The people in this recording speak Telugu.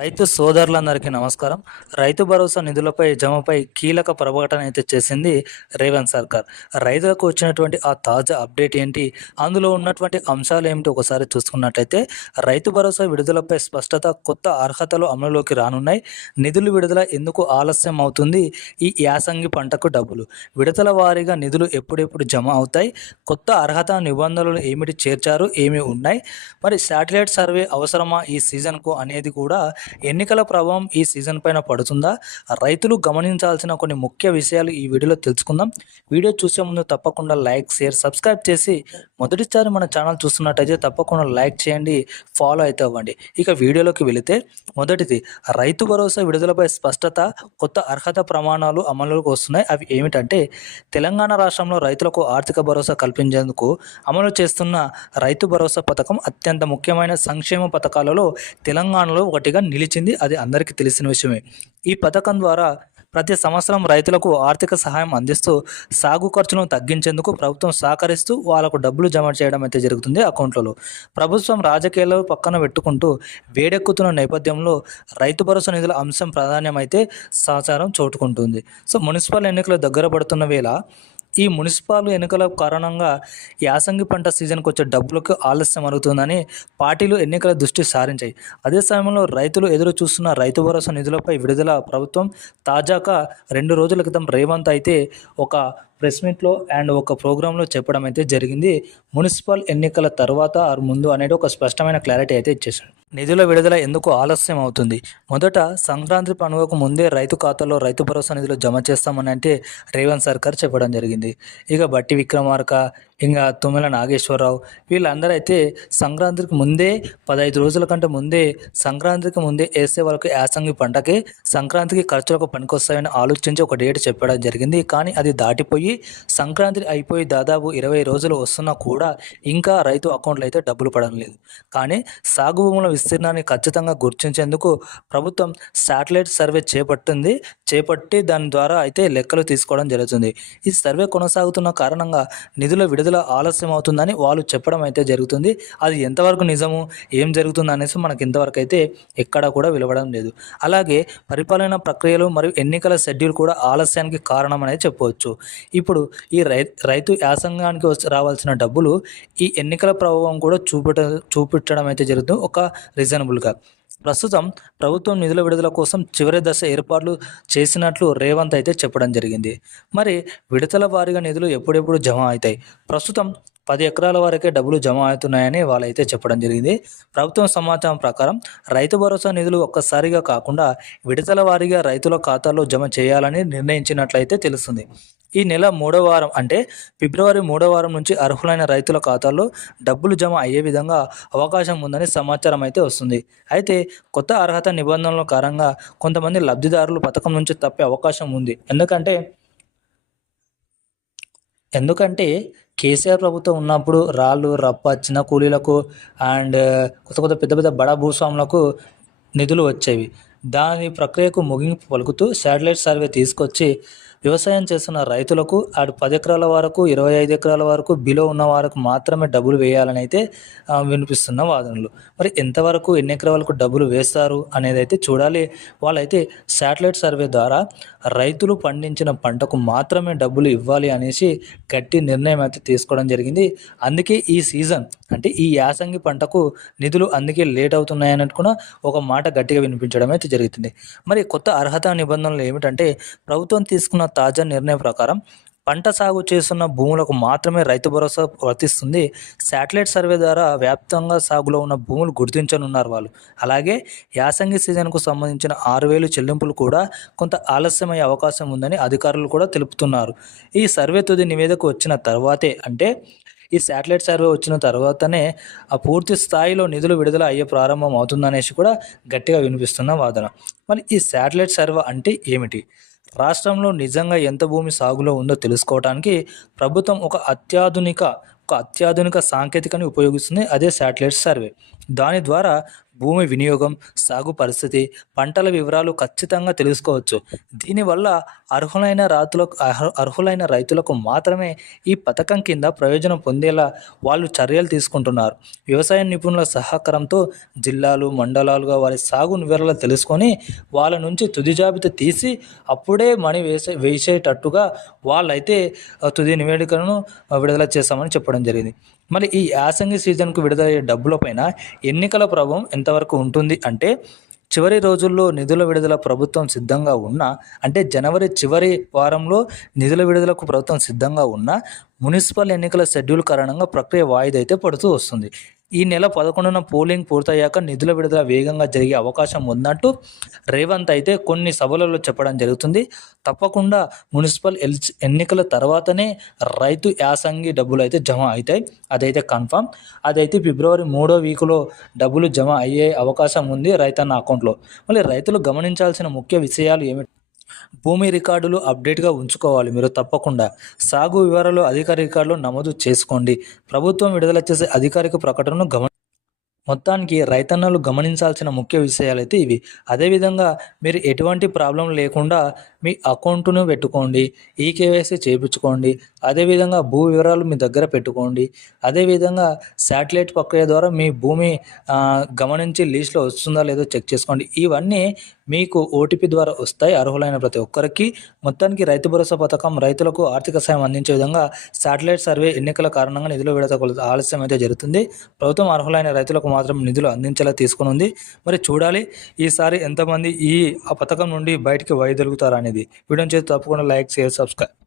రైతు సోదరులందరికీ నమస్కారం. రైతు భరోసా నిధులపై జమపై కీలక ప్రకటన అయితే చేసింది రేవంత్ సర్కార్. రైతులకు వచ్చినటువంటి ఆ తాజా అప్డేట్ ఏంటి? అందులో ఉన్నటువంటి అంశాలు ఏమిటి? ఒకసారి చూసుకున్నట్లయితే రైతు భరోసా విడుదలపై స్పష్టత కొత్త అర్హతలు అమలులోకి రానున్నాయి. నిధులు విడుదల ఎందుకు ఆలస్యం అవుతుంది? ఈ యాసంగి పంటకు డబ్బులు. విడతల వారీగా నిధులు ఎప్పుడెప్పుడు జమ అవుతాయి? కొత్త అర్హత నిబంధనలు ఏమిటి? చేర్చారు? ఏమి ఉన్నాయి? మరి శాటిలైట్ సర్వే అవసరమా ఈ సీజన్కు అనేది కూడా ఎన్నికల ప్రభావం ఈ సీజన్ పైన పడుతుందా? రైతులు గమనించాల్సిన కొన్ని ముఖ్య విషయాలు ఈ వీడియోలో తెలుసుకుందాం. వీడియో చూసే ముందు తప్పకుండా లైక్ షేర్ సబ్స్క్రైబ్ చేసి మొదటిసారి మన ఛానల్ చూస్తున్నట్టయితే తప్పకుండా లైక్ చేయండి ఫాలో అయితే అవ్వండి. ఇక వీడియోలోకి వెళితే మొదటిది రైతు భరోసా విడుదలపై స్పష్టత కొత్త అర్హత ప్రమాణాలు అమలులోకి వస్తున్నాయి. అవి ఏమిటంటే తెలంగాణ రాష్ట్రంలో రైతులకు ఆర్థిక భరోసా కల్పించేందుకు అమలు చేస్తున్న రైతు భరోసా పథకం అత్యంత ముఖ్యమైన సంక్షేమ పథకాలలో తెలంగాణలో ఒకటిగా నిలిచింది. అది అందరికీ తెలిసిన విషయమే. ఈ పథకం ద్వారా ప్రతి సంవత్సరం రైతులకు ఆర్థిక సహాయం అందిస్తూ సాగు ఖర్చులను తగ్గించేందుకు ప్రభుత్వం సహకరిస్తూ వాళ్ళకు డబ్బులు జమ చేయడం అయితే జరుగుతుంది అకౌంట్లలో. ప్రభుత్వం రాజకీయాలు పక్కన పెట్టుకుంటూ వేడెక్కుతున్న నేపథ్యంలో రైతు భరోసా నిధుల అంశం ప్రాధాన్యమైతే సహచారం చోటుకుంటుంది. సో మున్సిపల్ ఎన్నికలు దగ్గర పడుతున్న వేళ ఈ మున్సిపల్ ఎన్నికల కారణంగా యాసంగి పంట సీజన్కి వచ్చే డబ్బులకు ఆలస్యం అవుతుందని పార్టీలు ఎన్నికల దృష్టి సారించాయి. అదే సమయంలో రైతులు ఎదురు చూస్తున్న రైతు భరోసా నిధులపై విడుదల ప్రభుత్వం తాజాగా రెండు రోజుల క్రితం రేవంత్ అయితే ఒక ప్రెస్ మీట్లో అండ్ ఒక ప్రోగ్రాంలో చెప్పడం అయితే జరిగింది. మున్సిపల్ ఎన్నికల తర్వాత ఆరు ముందు అనేది ఒక స్పష్టమైన క్లారిటీ అయితే ఇచ్చేసాడు నిధుల విడుదల ఎందుకు ఆలస్యం అవుతుంది? మొదట సంక్రాంతి పండుగకు ముందే రైతు ఖాతాలో రైతు భరోసా నిధులు జమ చేస్తామని అంటే రేవంత్ సర్కార్ చెప్పడం జరిగింది. ఇక బట్టి విక్రమార్క ఇంకా తుమ్మల నాగేశ్వరరావు వీళ్ళందరూ అయితే సంక్రాంతికి ముందే పదహైదు రోజుల కంటే ముందే సంక్రాంతికి ముందే వేసే వాళ్ళకి యాసంగి పంటకి సంక్రాంతికి ఖర్చులకు పనికొస్తాయని ఆలోచించి ఒక డేట్ చెప్పడం జరిగింది. కానీ అది దాటిపోయి సంక్రాంతి అయిపోయి దాదాపు ఇరవై రోజులు వస్తున్నా కూడా ఇంకా రైతు అకౌంట్లో అయితే డబ్బులు పడడం లేదు. కానీ సాగు భూముల విస్తీర్ణాన్ని ఖచ్చితంగా గుర్తించేందుకు ప్రభుత్వం శాటిలైట్ సర్వే చేపట్టింది. చేపట్టి దాని ద్వారా అయితే లెక్కలు తీసుకోవడం జరుగుతుంది. ఈ సర్వే కొనసాగుతున్న కారణంగా నిధుల విడుదల ఆలస్యం అవుతుందని వాళ్ళు చెప్పడం అయితే జరుగుతుంది. అది ఎంతవరకు నిజము ఏం జరుగుతుంది అనేసి మనకి ఇంతవరకు అయితే ఎక్కడా కూడా వెలవడం లేదు. అలాగే పరిపాలన ప్రక్రియలు మరియు ఎన్నికల షెడ్యూల్ కూడా ఆలస్యానికి కారణం అనేది చెప్పవచ్చు. ఇప్పుడు ఈ రై రైతు యాసంగానికి వచ్చి రావాల్సిన డబ్బులు ఈ ఎన్నికల ప్రభావం కూడా చూపట చూపించడం అయితే జరుగుతుంది. ఒక రీజనబుల్గా ప్రస్తుతం ప్రభుత్వం నిధుల విడుదల కోసం చివరి దశ ఏర్పాట్లు చేసినట్లు రేవంత్ అయితే చెప్పడం జరిగింది. మరి విడతల వారీగా నిధులు ఎప్పుడెప్పుడు జమ అవుతాయి? ప్రస్తుతం పది ఎకరాల వరకే డబ్బులు జమ అవుతున్నాయని వాళ్ళైతే చెప్పడం జరిగింది. ప్రభుత్వం సమాచారం ప్రకారం రైతు భరోసా నిధులు ఒక్కసారిగా కాకుండా విడతల వారీగా రైతుల ఖాతాలో జమ చేయాలని నిర్ణయించినట్లయితే తెలుస్తుంది. ఈ నెల మూడో వారం అంటే ఫిబ్రవరి మూడో వారం నుంచి అర్హులైన రైతుల ఖాతాల్లో డబ్బులు జమ అయ్యే విధంగా అవకాశం ఉందని సమాచారం అయితే వస్తుంది. అయితే కొత్త అర్హత నిబంధనల కారణంగా కొంతమంది లబ్ధిదారులు పథకం నుంచి తప్పే అవకాశం ఉంది. ఎందుకంటే ఎందుకంటే కేసీఆర్ ప్రభుత్వం ఉన్నప్పుడు రాళ్ళు రప్ప చిన్న కూలీలకు అండ్ కొత్త కొత్త పెద్ద పెద్ద బడా భూస్వాములకు నిధులు వచ్చేవి. దాని ప్రక్రియకు ముగింపు పలుకుతూ శాటిలైట్ సర్వే తీసుకొచ్చి వ్యవసాయం చేస్తున్న రైతులకు ఆడు పది ఎకరాల వరకు ఇరవై ఐదు ఎకరాల వరకు బిలో ఉన్న వారికి మాత్రమే డబ్బులు వేయాలని అయితే వినిపిస్తున్న వాదనలు. మరి ఎంతవరకు ఎన్ని ఎకరాలకు డబ్బులు వేస్తారు అనేది అయితే చూడాలి. వాళ్ళైతే శాటిలైట్ సర్వే ద్వారా రైతులు పండించిన పంటకు మాత్రమే డబ్బులు ఇవ్వాలి అనేసి గట్టి నిర్ణయం అయితే తీసుకోవడం జరిగింది. అందుకే ఈ సీజన్ అంటే ఈ యాసంగి పంటకు నిధులు అందుకే లేట్ అవుతున్నాయన్నట్టు కూడా ఒక మాట గట్టిగా వినిపించడం అయితే జరుగుతుంది. మరి కొత్త అర్హత నిబంధనలు ఏమిటంటే ప్రభుత్వం తీసుకున్న తాజా నిర్ణయం ప్రకారం పంట సాగు చేస్తున్న భూములకు మాత్రమే రైతు భరోసా వర్తిస్తుంది. శాటిలైట్ సర్వే ద్వారా వ్యాప్తంగా సాగులో ఉన్న భూములు గుర్తించనున్నారు వాళ్ళు. అలాగే యాసంగి సీజన్కు సంబంధించిన ఆరు వేలు చెల్లింపులు కూడా కొంత ఆలస్యమయ్యే అవకాశం ఉందని అధికారులు కూడా తెలుపుతున్నారు. ఈ సర్వే తుది నివేదిక వచ్చిన తర్వాతే అంటే ఈ శాటిలైట్ సర్వే వచ్చిన తర్వాతనే ఆ పూర్తి స్థాయిలో నిధులు విడుదల అయ్యే ప్రారంభం అవుతుందనేసి కూడా గట్టిగా వినిపిస్తున్న వాదన. మరి ఈ శాటిలైట్ సర్వే అంటే ఏమిటి? రాష్ట్రంలో నిజంగా ఎంత భూమి సాగులో ఉందో తెలుసుకోవడానికి ప్రభుత్వం ఒక అత్యాధునిక ఒక అత్యాధునిక సాంకేతికని ఉపయోగిస్తుంది. అదే శాటిలైట్ సర్వే. దాని ద్వారా భూమి వినియోగం సాగు పరిస్థితి పంటల వివరాలు ఖచ్చితంగా తెలుసుకోవచ్చు. దీనివల్ల అర్హులైన రైతులకు అర్హులైన రైతులకు మాత్రమే ఈ పథకం కింద ప్రయోజనం పొందేలా వాళ్ళు చర్యలు తీసుకుంటున్నారు. వ్యవసాయ నిపుణుల సహకారంతో జిల్లాలు మండలాలుగా వారి సాగు వివరాలు తెలుసుకొని వాళ్ళ నుంచి తుది జాబితా తీసి అప్పుడే మనీ వేసే వేసేటట్టుగా వాళ్ళైతే తుది నివేదికలను విడుదల చేస్తామని చెప్పడం జరిగింది. మరి ఈ యాసంగి సీజన్కు విడుదలయ్యే డబ్బులపైన ఎన్నికల ప్రభావం ఎంతవరకు ఉంటుంది? అంటే చివరి రోజుల్లో నిధుల విడుదల ప్రభుత్వం సిద్ధంగా ఉన్నా అంటే జనవరి చివరి వారంలో నిధుల విడుదలకు ప్రభుత్వం సిద్ధంగా ఉన్నా మున్సిపల్ ఎన్నికల షెడ్యూల్ కారణంగా ప్రక్రియ వాయిదా అయితే పడుతూ వస్తుంది. ఈ నెల పదకొండున పోలింగ్ పూర్తయ్యాక నిధుల విడుదల వేగంగా జరిగే అవకాశం ఉందంటూ రేవంత్ అయితే కొన్ని సభలలో చెప్పడం జరుగుతుంది. తప్పకుండా మున్సిపల్ ఎల్- ఎన్నికల తర్వాతనే రైతు యాసంగి డబ్బులు అయితే జమ అవుతాయి. అదైతే కన్ఫామ్. అదైతే ఫిబ్రవరి మూడో వీక్లో డబ్బులు జమ అయ్యే అవకాశం ఉంది రైతన్న అకౌంట్లో. మళ్ళీ రైతులు గమనించాల్సిన ముఖ్య విషయాలు ఏమిటి? భూమి రికార్డులు అప్డేట్గా ఉంచుకోవాలి. మీరు తప్పకుండా సాగు వివరాలు అధికారిక రికార్డులు నమోదు చేసుకోండి. ప్రభుత్వం విడుదల చేసే అధికారిక ప్రకటనను గమ మొత్తానికి రైతన్నలు గమనించాల్సిన ముఖ్య విషయాలు అయితే ఇవి. అదేవిధంగా మీరు ఎటువంటి ప్రాబ్లం లేకుండా మీ అకౌంట్ను పెట్టుకోండి. ఈ కేవైసీ చేయించుకోండి. అదేవిధంగా భూ వివరాలు మీ దగ్గర పెట్టుకోండి. అదేవిధంగా శాటిలైట్ ప్రక్రియ ద్వారా మీ భూమి గమనించి లీస్ట్లో వస్తుందా లేదో చెక్ చేసుకోండి. ఇవన్నీ మీకు ఓటీపీ ద్వారా వస్తాయి. అర్హులైన ప్రతి ఒక్కరికి. మొత్తానికి రైతు భరోసా పథకం రైతులకు ఆర్థిక సాయం అందించే విధంగా శాటిలైట్ సర్వే ఎన్నికల కారణంగా నిధులు విడత ఆలస్యం అయితే జరుగుతుంది. ప్రభుత్వం అర్హులైన రైతులకు మాత్రం నిధులు అందించేలా తీసుకుని ఉంది మరి చూడాలి. ఈసారి ఎంతమంది ఈ ఆ పథకం నుండి బయటికి వైదొలుగుతారని అనేది. వీడియోని చేసి తప్పకుండా లైక్ షేర్ సబ్స్క్రైబ్